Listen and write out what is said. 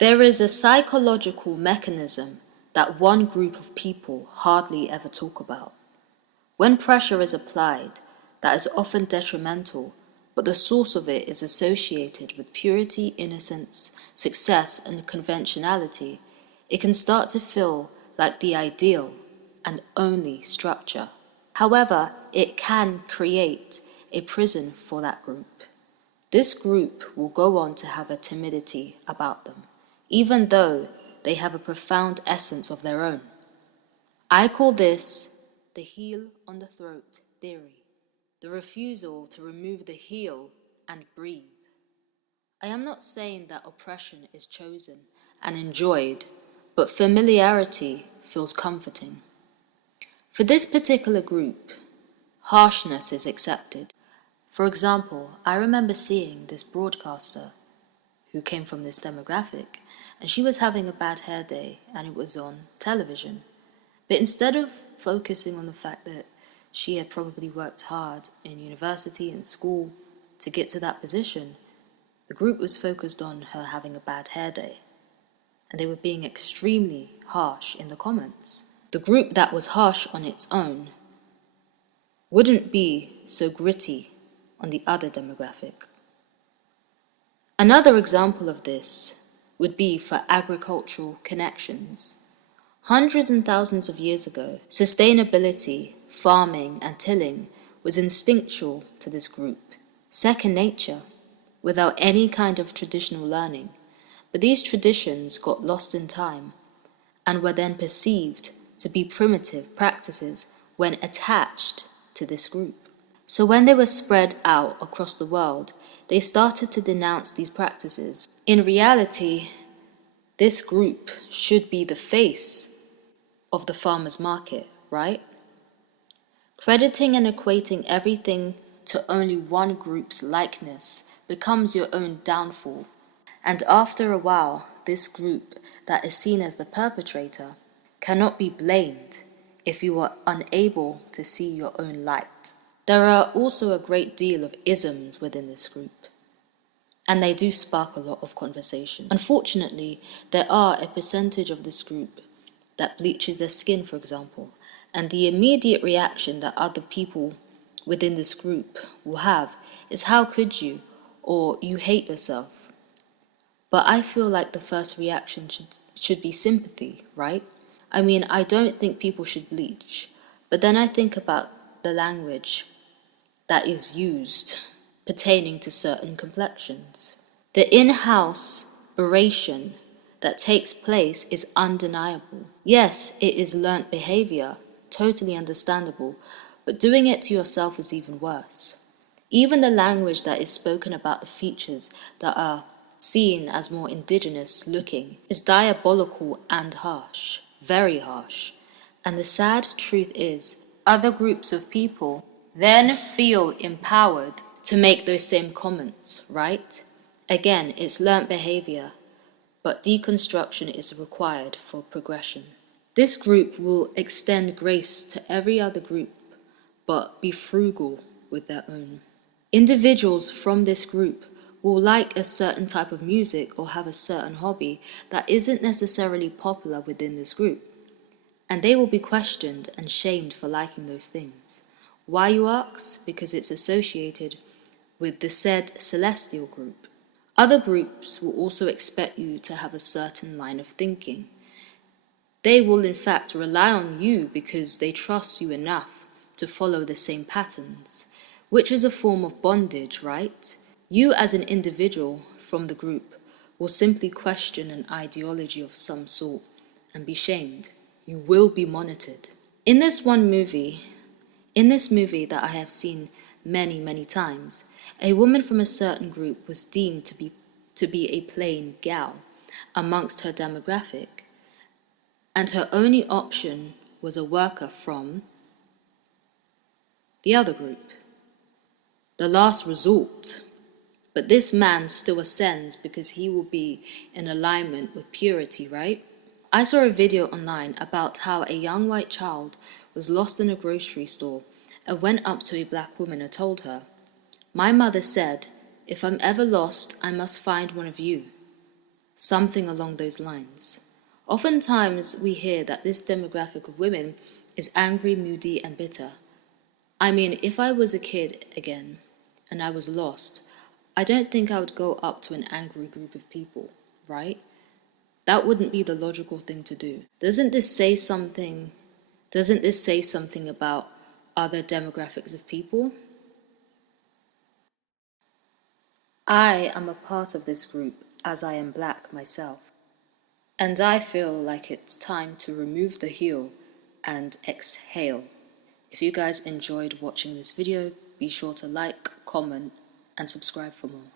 There is a psychological mechanism that one group of people hardly ever talk about. When pressure is applied, that is often detrimental, but the source of it is associated with purity, innocence, success, and conventionality. It can start to feel like the ideal and only structure. However, it can create a prison for that group. This group will go on to have a timidity about them, even though they have a profound essence of their own. I call this the heel on the throat theory, the refusal to remove the heel and breathe. I am not saying that oppression is chosen and enjoyed, but familiarity feels comforting. For this particular group, harshness is accepted. For example, I remember seeing this broadcaster who came from this demographic, and she was having a bad hair day and it was on television. But instead of focusing on the fact that she had probably worked hard in university and school to get to that position, the group was focused on her having a bad hair day. And they were being extremely harsh in the comments. The group that was harsh on its own wouldn't be so gritty on the other demographic. Another example of this would be for agricultural connections. Hundreds and thousands of years ago, sustainability, farming, and tilling was instinctual to this group, second nature, without any kind of traditional learning. But these traditions got lost in time and were then perceived to be primitive practices when attached to this group. So when they were spread out across the world, they started to denounce these practices. In reality, this group should be the face of the farmer's market, right? Crediting and equating everything to only one group's likeness becomes your own downfall. And after a while, this group that is seen as the perpetrator cannot be blamed if you are unable to see your own light. There are also a great deal of isms within this group, and they do spark a lot of conversation. Unfortunately, there are a percentage of this group that bleaches their skin, for example, and the immediate reaction that other people within this group will have is, how could you, or you hate yourself. But I feel like the first reaction should be sympathy, right? I mean, I don't think people should bleach, but then I think about the language that is used pertaining to certain complexions. The in-house oration that takes place is undeniable. Yes, it is learnt behavior, totally understandable, but doing it to yourself is even worse. Even the language that is spoken about the features that are seen as more indigenous looking is diabolical and harsh. Very harsh. And the sad truth is, other groups of people then feel empowered to make those same comments, right? Again, it's learnt behavior, but deconstruction is required for progression. This group will extend grace to every other group, but be frugal with their own. Individuals from this group will like a certain type of music or have a certain hobby that isn't necessarily popular within this group, and they will be questioned and shamed for liking those things. Why, you ask? Because it's associated with the said celestial group. Other groups will also expect you to have a certain line of thinking. They will in fact rely on you because they trust you enough to follow the same patterns, which is a form of bondage, right? You as an individual from the group will simply question an ideology of some sort and be shamed. You will be monitored. In this movie that I have seen many times, a woman from a certain group was deemed to be a plain gal amongst her demographic, and her only option was a worker from the other group, the last resort. But this man still ascends because he will be in alignment with purity, right? I saw a video online about how a young white child was lost in a grocery store and went up to a black woman and told her, "My mother said, if I'm ever lost, I must find one of you." something along those lines. Oftentimes we hear that this demographic of women is angry, moody, and bitter. I mean, if I was a kid again and I was lost, I don't think I would go up to an angry group of people, right? That wouldn't be the logical thing to do. Doesn't this say something about other demographics of people? I am a part of this group as I am black myself. And I feel like it's time to remove the heel and exhale. If you guys enjoyed watching this video, be sure to like, comment, and subscribe for more.